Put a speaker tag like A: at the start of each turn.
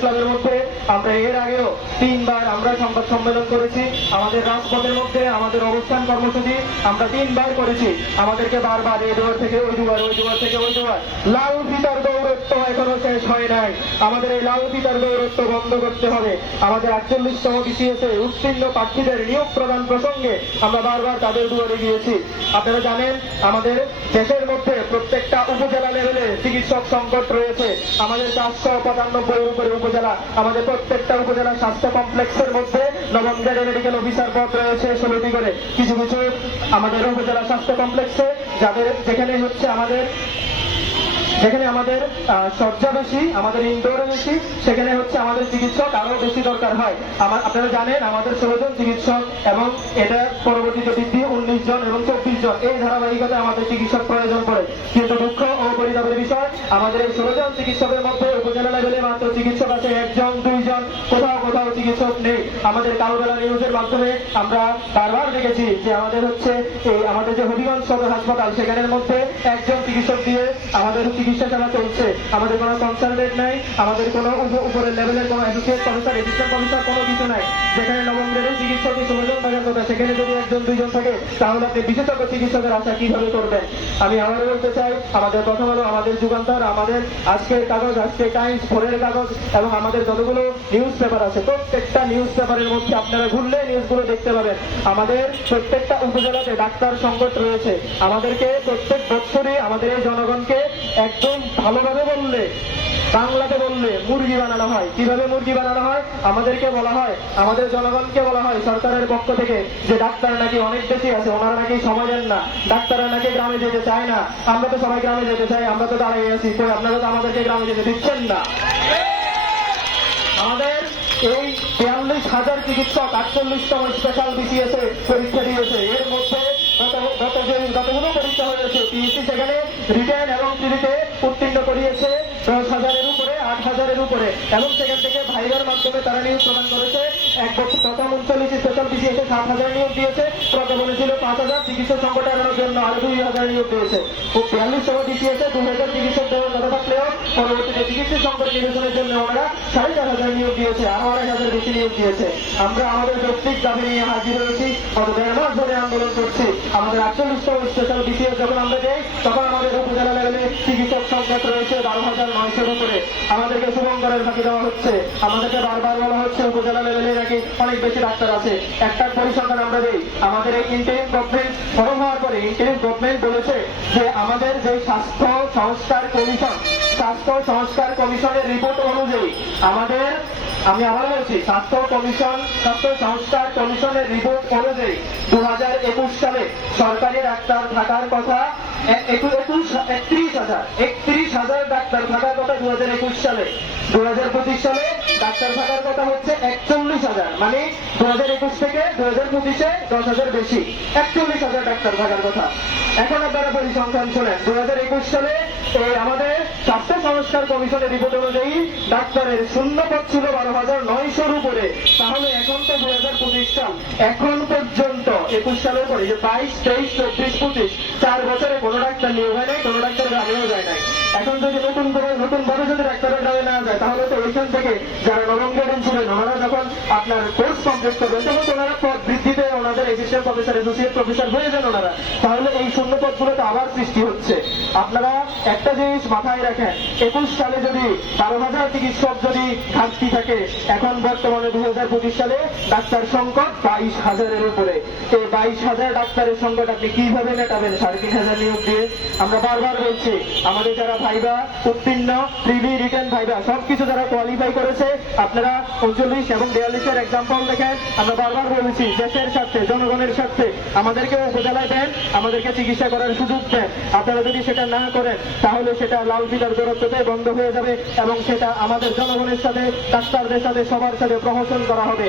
A: ক্লাবের মধ্যে, আমরা এর আগেও তিনবার আমরা সংবাদ সম্মেলন করেছি। আমাদের রাজপথের মধ্যে আমাদের অবস্থান কর্মসূচি আমরা তিনবার করেছি। আমাদেরকে বারবার এই দুয়ার থেকে ওই দুয়ার ওই দুয়ার থেকে ওই দুয়ার। লাল ফিতার দৌরত্ব এখনও শেষ হয় নাই। আমাদের এই লাল ফিতার দৌরত্ব বন্ধ করতে হবে। আমাদের আটচল্লিশতম বিসিএস উত্তীর্ণ প্রার্থীদের নিয়োগ প্রদান প্রসঙ্গে আমরা বারবার তাদের দুয়ারে গিয়েছি। আপনারা জানেন, আমাদের দেশের মধ্যে প্রত্যেকটা উপজেলা লেভেলে চিকিৎসক সংকট রয়েছে। আমাদের চারশো পঁচানব্বই উপরে উপজেলা, আমাদের প্রত্যেকটা উপজেলা স্বাস্থ্য কমপ্লেক্সের মধ্যে নবম গ্রেডের মেডিকেল অফিসার পদ রয়েছে ষোলোটি করে কিছু কিছু আমাদের উপজেলা স্বাস্থ্য কমপ্লেক্সে, যাদের যেখানে হচ্ছে আমাদের, যেখানে আমাদের শয্যা বেশি, আমাদের ইনডোরে বেশি, সেখানে হচ্ছে আমাদের চিকিৎসক আরও বেশি দরকার হয়। আমার আপনারা জানেন, আমাদের ষোলো জন চিকিৎসক এবং এটা পরবর্তীতে বৃদ্ধি উনিশ জন এবং চব্বিশ এই ধারাবাহিকতায় আমাদের চিকিৎসক প্রয়োজন পড়ে। কিন্তু দুঃখ ও পরিতাপের বিষয়, আমাদের এই ষোলো জন চিকিৎসকের মধ্যে উপজেলা লেভেলে মাত্র চিকিৎসক আছে একজন, দুইজন। কোথাও কোথাও চিকিৎসক নেই। আমাদের কালোবেলা নিউজের মাধ্যমে আমরা বারবার দেখেছি যে আমাদের হচ্ছে এই আমাদের যে হবিগঞ্জ সদর হাসপাতাল, সেখানের মধ্যে একজন চিকিৎসক দিয়ে আমাদের চিকিৎসা সেবা চলছে। আমাদের কোনো কনসালটেন্ট নাই, আমাদের কোনো উপরের লেভেলের কোনো অ্যাসোসিয়েট প্রফেসর অ্যাসিস্ট্যান্ট প্রফেসর কোনো কিছু নাই। যেখানে নবম গ্রেডের ষোলোজন থাকার কথা, সেখানে যদি একজন, দুইজন থাকে, তাহলে আপনি বিশেষজ্ঞ চিকিৎসকের আশা কীভাবে করবেন? আমি আবারও বলতে চাই, আমাদের প্রথম হলো আমাদের যুগান্তর, আমাদের আজকের কাগজ আজকে টাইমস ভোরের কাগজ, এবং আমাদের যতগুলো নিউজ পেপার আছে, প্রত্যেকটা নিউজ পেপারের মধ্যে আপনারা ঘুরলে নিউজগুলো দেখতে পাবেন। আমাদের প্রত্যেকটা উপজেলাতে ডাক্তার সংকট রয়েছে। আমাদেরকে প্রত্যেক বছরই আমাদের এই জনগণকে একদম ভালোভাবে বললে বাংলাতে বললে মুরগি বানানো হয়। কীভাবে মুরগি বানানো হয়? আমাদেরকে বলা হয়, আমাদের জনগণকে বলা হয় সরকারের পক্ষ থেকে যে ডাক্তার নাকি অনেক বেশি আছে, ওনারা নাকি সময় দেন না। ডাক্তাররা নাকি গ্রামে যেতে চায় না। আমরা তো সবাই গ্রামে যেতে চাই, আমরা তো দাঁড়িয়ে আছি। কই, আপনারা তো আমাদেরকে গ্রামে যেতে দিচ্ছেন না। আমাদের এই বিয়াল্লিশ হাজার চিকিৎসক, আটচল্লিশতম স্পেশাল বিসিএস এ পরীক্ষা দিয়েছে। এর মধ্যে গত যে যতগুলো পরীক্ষা হয়েছে পিএসসি সেখানে রিটার্ন এবং সিরিতে উত্তীর্ণ করিয়েছে। হাজারের এবং সেখান থেকে ভাইবার মাধ্যমে তারা নিউজ প্রদান করেছে। এক বছর প্রথম উনচল্লিশ স্পেশাল বিসিএস এ সাত হাজার নিয়োগ দিয়েছে, প্রজ্ঞাপনে ছিল পাঁচ হাজার, চিকিৎসক সংকট জন্য আরও দুই হাজার নিয়োগ দিয়েছে। বিয়াল্লিশতম বিসিএস এ দু হাজার চিকিৎসক দেওয়ার কথা থাকলেও পরবর্তীতে চিকিৎসক সংকট নিরসনের জন্য ওনারা সাড়ে চার হাজার নিয়োগ দিয়েছে, আরও আড়াই হাজার বেশি নিয়োগ দিয়েছে। আমরা আমাদের যৌক্তিক দাবি নিয়ে হাজির হয়েছি, গত দেড় মাস ধরে আন্দোলন করছি। আমাদের আটচল্লিশতম স্পেশাল বিসিএস যখন আমরা যাই তখন আমাদের উপজেলা লেভেলে চিকিৎসক সংখ্যা রয়েছে বারো হাজার নয়শোর উপরে। আমাদেরকে শুভঙ্করের ফাঁকি দেওয়া হচ্ছে, আমাদেরকে বারবার বলা হচ্ছে উপজেলা লেভেলে নাকি অনেক বেশি ডাক্তার আছে। একটা পরিসংখ্যান আমরা দিই, আমাদের এই ইন্টারিম গভর্নমেন্ট ফরম হওয়ার পরে ইন্টারিম গভর্নমেন্ট বলেছে যে আমাদের যে স্বাস্থ্য সংস্কার কমিশন, স্বাস্থ্য সংস্কার কমিশনের রিপোর্ট অনুযায়ী আমাদের, আমি আবার বলছি, স্বাস্থ্য কমিশন, স্বাস্থ্য সংস্কার কমিশনের রিপোর্ট অনুযায়ী দু হাজার একুশ সালে সরকারি ডাক্তার থাকার কথা একুশ একত্রিশ হাজার একত্রিশ হাজার ডাক্তার থাকার কথা দু হাজার একুশ সালে। দু হাজার পঁচিশ সালে ডাক্তার থাকার কথা হচ্ছে একচল্লিশ হাজার মানে দু হাজার একুশ থেকে দু হাজার পঁচিশে দশ হাজার বেশি। একচল্লিশ হাজার ডাক্তার থাকার কথা। এখন আপনারা পরিসংখ্যান শোনেন, দু হাজার একুশ সালে আমাদের স্বাস্থ্য সংস্কার কমিশনের রিপোর্ট অনুযায়ী ডাক্তারের শূন্য পদ ছিল বারো হাজার নয়শোর উপরে। তাহলে এখন তো দু হাজার পঁচিশ সাল। এখন পর্যন্ত একুশ সালের পরে যে বাইশ, তেইশ, চব্বিশ, পঁচিশ, চার বছরে কোনো ডাক্তার নিয়োগ হয় নাই, কোনো ডাক্তার গ্রামেও যায় নাই। এখন যদি নতুন করে নতুন ভাবে যদি ডাক্তারের গ্রামে না যায়, তাহলে তো ওইখান থেকে যারা নবম ছিলেন, ওনারা যখন আপনার কোর্স কমপ্লিট করবেন, তখন তো ওনারা পদ বৃদ্ধিতে ওনাদের অ্যাসিস্ট্যান্ট প্রফেসর অ্যাসোসিয়েট প্রফেসর হয়ে যান ওনারা। তাহলে এই শূন্য পদগুলো তো আবার সৃষ্টি হচ্ছে। আপনারা একটা জিনিস মাথায় রাখেন, একুশ সালে যদি বারো হাজার চিকিৎসক যদি ঘাটতি থাকে, এখন বর্তমানে দুই হাজার পঁচিশ সালে ডাক্তার সংকট বাইশ হাজারের উপরে। এই বাইশ হাজার ডাক্তারের সংকট আপনি কীভাবে মেটাবেন? সাড়ে তিন হাজার নিয়োগ দিয়ে আমরা বারবার বলছি, আমাদের যারা ভাইবা, উত্তীর্ণ রিটার্ন ভাইবা, সবকিছু যারা কোয়ালিফাই করেছে, আপনারা উনচল্লিশ এবং বিয়াল্লিশের এক্সাম্পল আমরা বারবার বলেছি, দেশের স্বার্থে, জনগণের স্বার্থে আমাদেরকে উপজেলায় দেন, আমাদেরকে চিকিৎসা করার সুযোগ দেন। আপনারা যদি সেটা না করেন, তাহলে সেটা লাল ফিতার দূরত্বতে বন্ধ হয়ে যাবে এবং সেটা আমাদের জনগণের সাথে, ডাক্তারদের সাথে, সবার সাথে প্রহসন করা হবে।